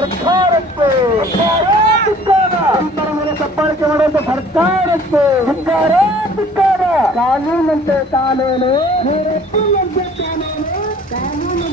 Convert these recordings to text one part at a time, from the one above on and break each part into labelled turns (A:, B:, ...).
A: ಸರ್ಕಾರಕ್ಕೆ ಧಿಕ್ಕಾರ ರೈತರ ಮೇಲೆ ಸಪ್ಪಾಳಿಕೆ ಮಾಡುವಂತ ಸರ್ಕಾರಕ್ಕೆ ಧಿಕ್ಕಾರ ಧಿಕ್ಕಾರ ಕಾನೂನಂತೆ ಕಾನೂನು ನೀರೆತ್ತಿನಂತೆ ಕಾನೂನು ಕಾನೂನಂತೆ ಕಾನೂನು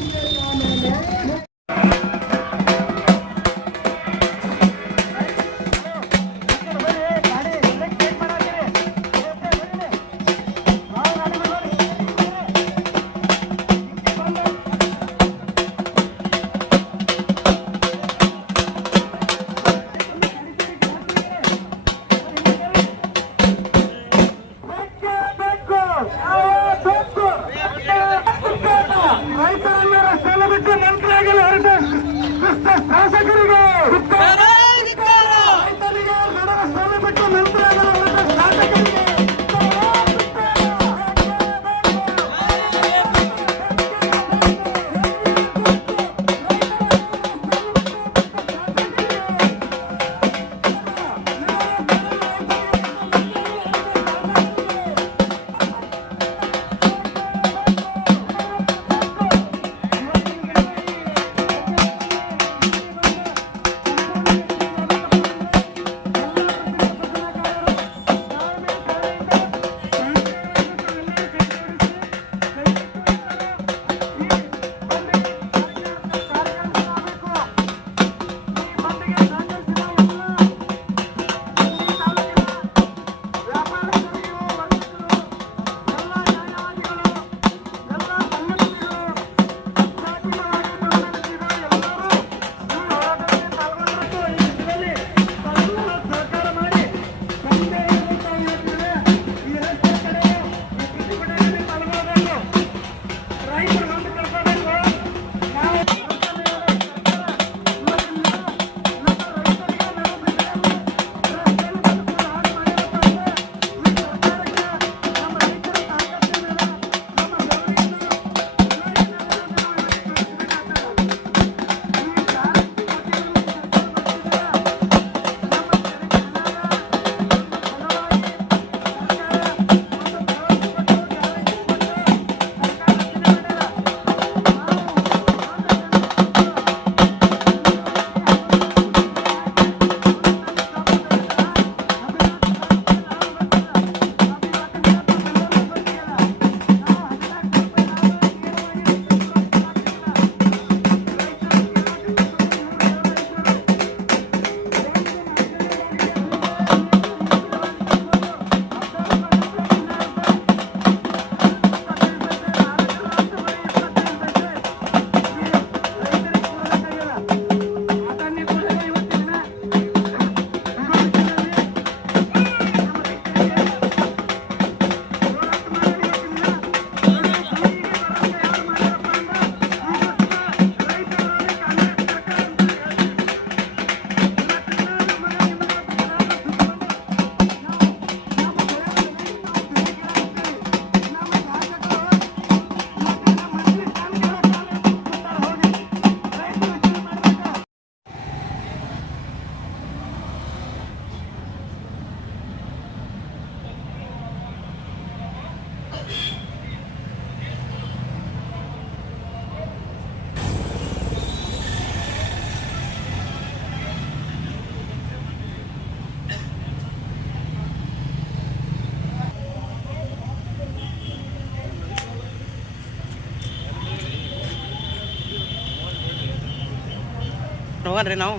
B: ಹೋಗನ್ರಿ ನಾವು.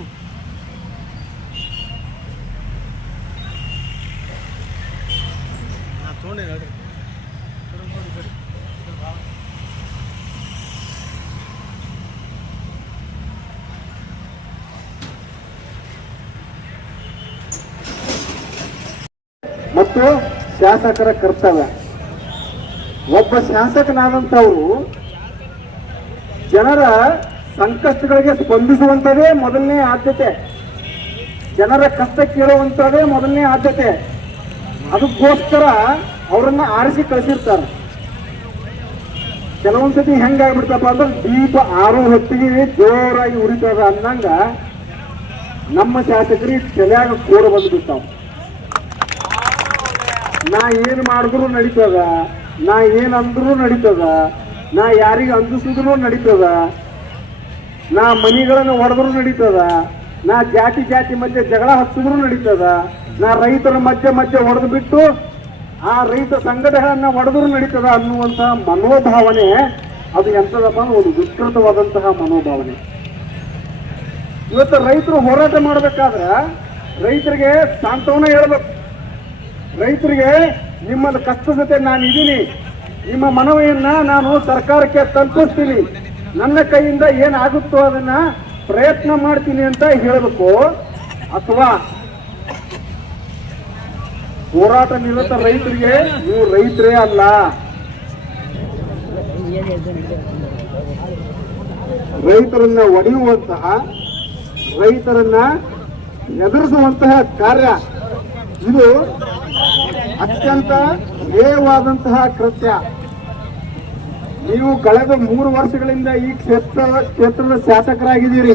A: ಮತ್ತು ಶಾಸಕರ ಕರ್ತವ್ಯ. ಒಬ್ಬ ಶಾಸಕನಾದಂಥವರು ಜನರ ಸಂಕಷ್ಟಗಳಿಗೆ ಸ್ಪಂದಿಸುವಂಥದ್ದೇ ಮೊದಲನೇ ಆದ್ಯತೆ. ಜನರ ಕಷ್ಟ ಕೇಳುವಂಥದ್ದೇ ಮೊದಲನೇ ಆದ್ಯತೆ. ಅದಕ್ಕೋಸ್ಕರ ಅವರನ್ನ ಆರಿಸಿ ಕಳಿಸಿರ್ತಾರೆ. ಕೆಲವೊಂದ್ಸತಿ ಹೆಂಗಾಗ್ಬಿಡ್ತಪ್ಪ ಅಂದ್ರೆ ದೀಪ ಆರೋ ಹೊತ್ತಿಗೆ ಜೋರಾಗಿ ಉರಿತದ ಅಂದಂಗ ನಮ್ಮ ಶಾಸಕರಿಗೆ ತಲೆಯಾಗ ಕೋಡ ಬಂದ್ಬಿಡ್ತಾವ. ನಾ ಏನ್ ಮಾಡಿದ್ರು ನಡೀತದ, ನಾ ಏನು ಅಂದ್ರೂ ನಡೀತದ, ನಾ ಯಾರಿಗೆ ಅಂದಿಸಿದ್ರು ನಡೀತದ ನಾ ಮನಿಗಳನ್ನು ಹೊಡೆದ್ರು ನಡೀತದ.
B: ನಾ ಜಾತಿ ಜಾತಿ ಮಧ್ಯೆ ಜಗಳ ಹಚ್ಚಿದ್ರು ನಡೀತದ. ನಾ ರೈತರ ಮಧ್ಯೆ ಮಧ್ಯೆ ಹೊಡೆದು ಬಿಟ್ಟು ಆ ರೈತ ಸಂಘಟನೆಗಳನ್ನ ಹೊಡೆದ್ರು ನಡೀತದ ಅನ್ನುವಂತಹ ಮನೋಭಾವನೆ ಅದು ಎಂತದಪ್ಪ ಒಂದು ವಿಕೃತವಾದಂತಹ ಮನೋಭಾವನೆ. ಇವತ್ತು ರೈತರು ಹೋರಾಟ ಮಾಡಬೇಕಾದ್ರೆ ರೈತರಿಗೆ ಸಾಂತ್ವನ ಹೇಳ್ಬೇಕು. ರೈತರಿಗೆ ನಿಮ್ಮಲ್ಲಿ ಕಷ್ಟ ಜೊತೆ ನಾನು ಇದ್ದೀನಿ ನಿಮ್ಮ ಮನವಿಯನ್ನ ನಾನು ಸರ್ಕಾರಕ್ಕೆ ತಲುಪಿಸ್ತೀನಿ. ನನ್ನ ಕೈಯಿಂದ ಏನಾಗುತ್ತೋ ಅದನ್ನ ಪ್ರಯತ್ನ ಮಾಡ್ತೀನಿ ಅಂತ ಹೇಳಬೇಕು. ಅಥವಾ ಹೋರಾಟ ನಿರತ ರೈತರಿಗೆ ನೀವು ರೈತರೇ ಅಲ್ಲ. ರೈತರನ್ನ ಒಡೆಯುವಂತಹ, ರೈತರನ್ನ ಎದುರಿಸುವಂತಹ ಕಾರ್ಯ. ಇದು ಅತ್ಯಂತ ಹೇಯವಾದಂತಹ ಕೃತ್ಯ. ನೀವು ಕಳೆದ ಮೂರು ವರ್ಷಗಳಿಂದ ಈ ಕ್ಷೇತ್ರ, ಕ್ಷೇತ್ರದ ಶಾಸಕರಾಗಿದ್ದೀರಿ.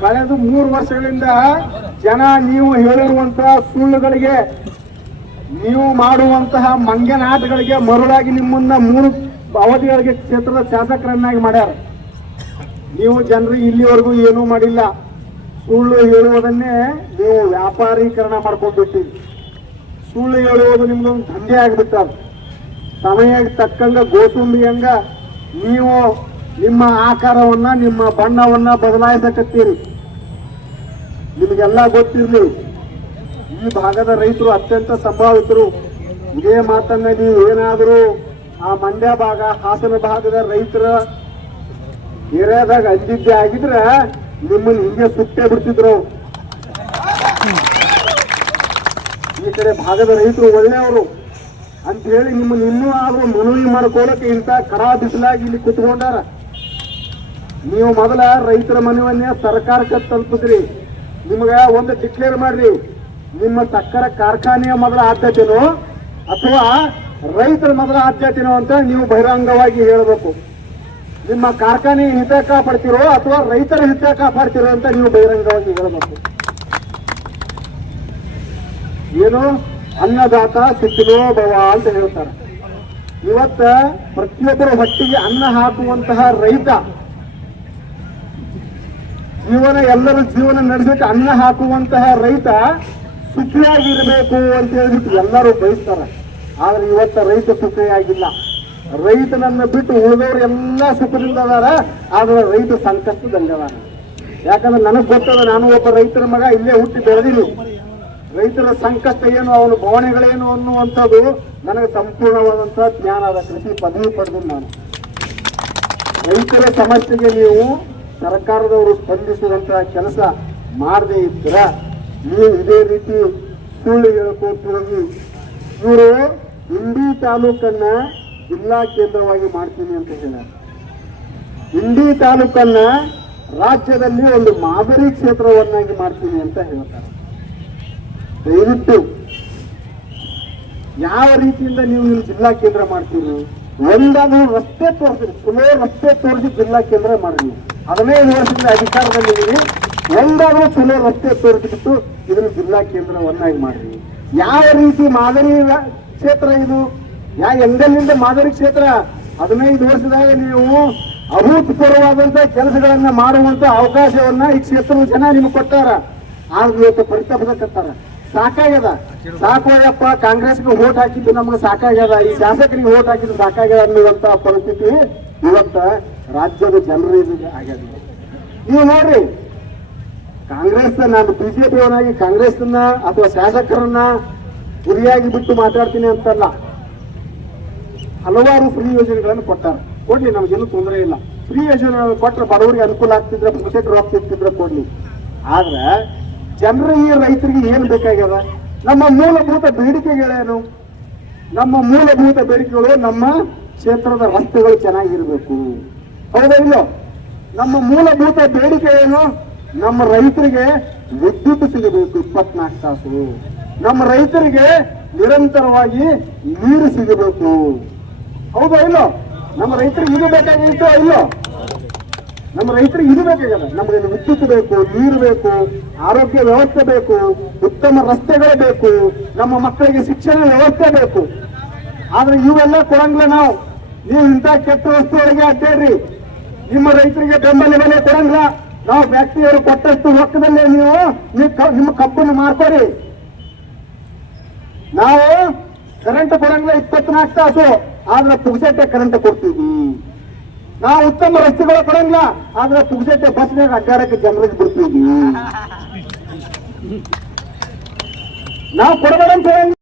B: ಕಳೆದ ಮೂರು ವರ್ಷಗಳಿಂದ ಜನ ನೀವು ಹೇಳಿರುವಂತಹ ಸುಳ್ಳುಗಳಿಗೆ, ನೀವು ಮಾಡುವಂತಹ ಮಂಗನಾಟಗಳಿಗೆ ಮರುಳಾಗಿ ನಿಮ್ಮನ್ನ ಮೂರು ಅವಧಿಗಳಿಗೆ ಕ್ಷೇತ್ರದ ಶಾಸಕರನ್ನಾಗಿ ಮಾಡ್ಯಾರ. ನೀವು ಜನರು ಇಲ್ಲಿವರೆಗೂ ಏನೂ ಮಾಡಿಲ್ಲ. ಸುಳ್ಳು ಹೇಳುವುದನ್ನೇ ನೀವು ವ್ಯಾಪಾರೀಕರಣ ಮಾಡ್ಕೊಂಡ್ಬಿಟ್ಟಿರಿ. ಸುಳ್ಳು ಹೇಳುವುದು ನಿಮ್ದೊಂದು ದಂಧೆ ಆಗ್ಬಿಟ್ಟದ ಸಮಯಕ್ಕೆ ತಕ್ಕಂಗ ಗೋಸುಂಬಿ ಹಂಗ ನೀವು ನಿಮ್ಮ ಆಕಾರವನ್ನ, ನಿಮ್ಮ ಬಣ್ಣವನ್ನ ಬದಲಾಯಿಸಕತ್ತೀರಿ. ನಿಮಗೆಲ್ಲ ಗೊತ್ತಿರಲಿ, ಈ ಭಾಗದ ರೈತರು ಅತ್ಯಂತ ಸಂಭಾವಿತರು. ಇದೇ ಮಾತನ್ನ ನೀವು ಏನಾದರೂ ಆ ಮಂಡ್ಯ ಭಾಗ, ಹಾಸನ ಭಾಗದ ರೈತರ ಏರಿಯಾದಾಗ ಅಂದಿದ್ದೆ ಆಗಿದ್ರೆ ನಿಮ್ಮನ್ನು ಹಿಂಗೆ ಸುಟ್ಟೆ ಬಿಡ್ತಿದ್ರು. ಈ ಕಡೆ ಭಾಗದ ರೈತರು ಒಳ್ಳೆಯವರು. ಅಂತ ಹೇಳಿ ನಿಮ್ಮನ್ನ ಇನ್ನೂ ಆದ್ರೂ ಮನವಿ ಮಾಡ್ಕೊಳ್ಳಕ್ಕೆ ಇಂಥ ಕರಾ ಬಿಸಿಲಾಗಿ ಇಲ್ಲಿ ಕುತ್ಕೊಂಡಾರ. ನೀವು ಮೊದಲ ರೈತರ ಮನವನ್ನೇ ಸರ್ಕಾರಕ್ಕೆ ತಲುಪಿದ್ರಿ. ನಿಮಗೆ ಒಂದು ಡಿಕ್ಲೇರ್ ಮಾಡ್ರಿ. ನಿಮ್ಮ ಸಕ್ಕರೆ ಕಾರ್ಖಾನೆಯ ಮೊದಲ ಆದ್ಯತೆನೋ ಅಥವಾ ರೈತರ ಮೊದಲ ಆದ್ಯತೆನೋ ಅಂತ ನೀವು ಬಹಿರಂಗವಾಗಿ ಹೇಳಬೇಕು. ನಿಮ್ಮ ಕಾರ್ಖಾನೆ ಹಿತ ಕಾಪಾಡ್ತಿರೋ ಅಥವಾ ರೈತರ ಹಿತ ಕಾಪಾಡ್ತಿರೋ ಅಂತ ನೀವು ಬಹಿರಂಗವಾಗಿ ಹೇಳಬೇಕು. ಏನು? ಅನ್ನದಾತ ಸಿಕ್ಕಿಲೋ ಭವ ಅಂತ ಹೇಳ್ತಾರೆ. ಇವತ್ತ ಪ್ರತಿಯೊಬ್ಬರ ಹೊಟ್ಟಿಗೆ ಅನ್ನ ಹಾಕುವಂತಹ ರೈತ ಜೀವನ ಎಲ್ಲರ ಜೀವನ ನಡೆಸಕ್ಕೆ ಅನ್ನ ಹಾಕುವಂತಹ ರೈತ ಸುಖಿಯಾಗಿರ್ಬೇಕು ಅಂತ ಹೇಳ್ಬಿಟ್ಟು ಎಲ್ಲರೂ ಬಯಸ್ತಾರೆ. ಆದ್ರೆ ಇವತ್ತ ರೈತ ಸುಖಿಯಾಗಿಲ್ಲ. ರೈತನನ್ನ ಬಿಟ್ಟು ಉಳಿದವರು ಎಲ್ಲ ಸುಖದಿಂದ ಅದಾರ, ಆದ್ರೆ ರೈತ ಸಂಕಷ್ಟದಲ್ಲಿ ಅದಾರ ಯಾಕಂದ್ರೆ ನನಗ್ ಗೊತ್ತದ ನಾನು ಒಬ್ಬ ರೈತರ ಮಗ, ಇಲ್ಲೇ ಹುಟ್ಟಿ ಬೆಳೆದೀನಿ ರೈತರ ಸಂಕಷ್ಟ ಏನು, ಅವನ ಭಾವನೆಗಳೇನು ಅನ್ನುವಂಥದ್ದು ನನಗೆ ಸಂಪೂರ್ಣವಾದಂತಹ ಜ್ಞಾನ ಅದ. ಕೃಷಿ ಪದವಿ ಪಡೆದು ನಾನು. ರೈತರ ಸಮಸ್ಯೆಗೆ ನೀವು ಸರ್ಕಾರದವರು ಸ್ಪಂದಿಸುವಂತಹ ಕೆಲಸ ಮಾಡದೇ ಇದ್ರ ನೀವು ಇದೇ ರೀತಿ ಸುಳ್ಳು ಹೇಳ್ಕೊತ ಇವರು ಇಂಡಿ ತಾಲೂಕನ್ನ ಜಿಲ್ಲಾ ಕೇಂದ್ರವಾಗಿ ಮಾಡ್ತೀನಿ ಅಂತ ಹೇಳ್ತಾರೆ ಇಂಡಿ ತಾಲೂಕನ್ನ ರಾಜ್ಯದಲ್ಲಿ ಒಂದು ಮಾದರಿ ಕ್ಷೇತ್ರವನ್ನಾಗಿ ಮಾಡ್ತೀನಿ ಅಂತ ಹೇಳ್ತಾರೆ. ದಯವಿಟ್ಟು ಯಾವ ರೀತಿಯಿಂದ ನೀವು ಇಲ್ಲಿ ಜಿಲ್ಲಾ ಕೇಂದ್ರ ಮಾಡ್ತೀರಿ? ಒಂದಾದ್ರೂ ರಸ್ತೆ ತೋರಿಸಿ ಚಲೋ ರಸ್ತೆ ತೋರಿಸಿ ಜಿಲ್ಲಾ ಕೇಂದ್ರ ಮಾಡಿದ್ವಿ ಹದಿನೈದು ವರ್ಷದಿಂದ ಅಧಿಕಾರದಲ್ಲಿದ್ದೀವಿ ಒಂದಾದ್ರೂ ಚಲೋ ರಸ್ತೆ ತೋರಿಸಿಬಿಟ್ಟು ಇದನ್ನು ಜಿಲ್ಲಾ ಕೇಂದ್ರವನ್ನಾಗಿ ಮಾಡಿದ್ವಿ ಯಾವ ರೀತಿ ಮಾದರಿ ಕ್ಷೇತ್ರ ಇದು? ಯಾ ಎಂದಲ್ಲಿಂದ ಮಾದರಿ ಕ್ಷೇತ್ರ? ಹದಿನೈದು ವರ್ಷದಾಗ ನೀವು ಅಭೂತಪೂರ್ವವಾದಂತಹ ಕೆಲಸಗಳನ್ನ ಮಾಡುವಂತ ಅವಕಾಶವನ್ನ ಈ ಕ್ಷೇತ್ರದ ಜನ ನಿಮ್ಗೆ ಕೊಟ್ಟಾರ. ಆದ್ರೆ ಇವತ್ತು ಪರಿತಾಪದಕ್ಕತ್ತಾರ ಸಾಕಾಗ್ಯದ? ಸಾಕೋಯಪ್ಪ ಕಾಂಗ್ರೆಸ್ಗೆ ಓಟ್ ಹಾಕಿದ್ದು ನಮ್ಗೆ ಸಾಕಾಗ್ಯದ? ಈ ಶಾಸಕರಿಗೆ ಓಟ್ ಹಾಕಿದ್ದು ಸಾಕಾಗ್ಯದ ಅನ್ನುವಂತ ಪರಿಸ್ಥಿತಿ ಇವತ್ತ ರಾಜ್ಯದ ಜನರಿಗೆ ಆಗ್ಯದ ನೀವು ನೋಡ್ರಿ ಕಾಂಗ್ರೆಸ್ ನಾನು ಬಿಜೆಪಿ ಅವನಾಗಿ ಕಾಂಗ್ರೆಸ್ನ ಅಥವಾ ಶಾಸಕರನ್ನ ಗುರಿಯಾಗಿ ಬಿಟ್ಟು ಮಾತಾಡ್ತೀನಿ ಅಂತಲ್ಲ. ಹಲವಾರು ಫ್ರೀ ಯೋಜನೆಗಳನ್ನು ಕೊಟ್ಟಾರ. ಕೊಡ್ಲಿ ನಮಗೇನು ತೊಂದರೆ ಇಲ್ಲ. ಫ್ರೀ ಯೋಜನೆಗಳನ್ನು ಕೊಟ್ಟರೆ ಬಡವರಿಗೆ ಅನುಕೂಲ ಆಗ್ತಿದ್ರೆ ಪುಸ್ತಕ ರೊಕ್ಕ ಸಿಗ್ತಿದ್ರೆ ಕೊಡ್ಲಿ. ಆದ್ರೆ ಜನರಿಗೆ ರೈತರಿಗೆ ಏನು ಬೇಕಾಗ್ಯದ? ನಮ್ಮ ಮೂಲಭೂತ ಬೇಡಿಕೆಗಳೇನು? ನಮ್ಮ ಮೂಲಭೂತ ಬೇಡಿಕೆಗಳು ನಮ್ಮ ಕ್ಷೇತ್ರದ ರಸ್ತೆಗಳು ಚೆನ್ನಾಗಿರಬೇಕು. ಹೌದಾ ಇಲ್ಲೋ ನಮ್ಮ ಮೂಲಭೂತ ಬೇಡಿಕೆ ಏನು ನಮ್ಮ ರೈತರಿಗೆ ವಿದ್ಯುತ್ ಸಿಗಬೇಕು ಇಪ್ಪತ್ನಾಲ್ಕು ತಾಸು. ನಮ್ಮ ರೈತರಿಗೆ ನಿರಂತರವಾಗಿ ನೀರು ಸಿಗಬೇಕು. ಹೌದಾ ಇಲ್ಲೋ ನಮ್ಮ ರೈತರಿಗೆ ಇದು ಬೇಕಾಗಿತ್ತು ಇಲ್ಲೋ ನಮ್ಮ ರೈತರಿಗೆ ಇದು ಬೇಕಾಗಲ್ಲ. ನಮಗೆ ವಿದ್ಯುತ್ ಬೇಕು, ನೀರು ಬೇಕು, ಆರೋಗ್ಯ ವ್ಯವಸ್ಥೆ ಬೇಕು, ಉತ್ತಮ ರಸ್ತೆಗಳು ಬೇಕು, ನಮ್ಮ ಮಕ್ಕಳಿಗೆ ಶಿಕ್ಷಣ ವ್ಯವಸ್ಥೆ ಬೇಕು. ಆದ್ರೆ ಇವೆಲ್ಲ ಕೊಡಂಗಿಲ್ಲ ನಾವು. ನೀವು ಇಂಥ ಕೆಟ್ಟ ವಸ್ತುಗಳಿಗೆ ಅಡ್ಡಾಡ್ರಿ. ನಿಮ್ಮ ರೈತರಿಗೆ ಬೆಂಬಲ ಬೆಲೆ ಕೊಡಂಗಿಲ್ಲ. ನಾವು ವ್ಯಕ್ತಿಯವರು ಕೊಟ್ಟಷ್ಟು ರೊಕ್ಕದಲ್ಲೇ ನೀವು ನಿಮ್ಮ ಕಬ್ಬನ್ನು ಮಾರ್ಕೋರಿ ನಾವು ಕರೆಂಟ್ ಕೊಡಂಗಿಲ್ಲ ಇಪ್ಪತ್ನಾಲ್ಕು ತಾಸು. ಆದ್ರೆ ಪುಗ್ಸೆಟ್ಟೆ ಕರೆಂಟ್ ಕೊಡ್ತೀವಿ. ನಾವು ಉತ್ತಮ ರಸ್ತೆಗಳ ಕೊಡಂಗಿಲ್ಲ ಆದ್ರೆ ಪುಗ್ಸೆಟ್ಟೆ ಬಸ್ನಾಗ ಅಡ್ಡಾಡಕ್ಕೆ ಜನರಿಗೆ ಬಿಡ್ತೀವಿ. ನಾವು ಕೊಡಬೇಡ ಅಂತ ಹೇಳಂಗಿಲ್ಲ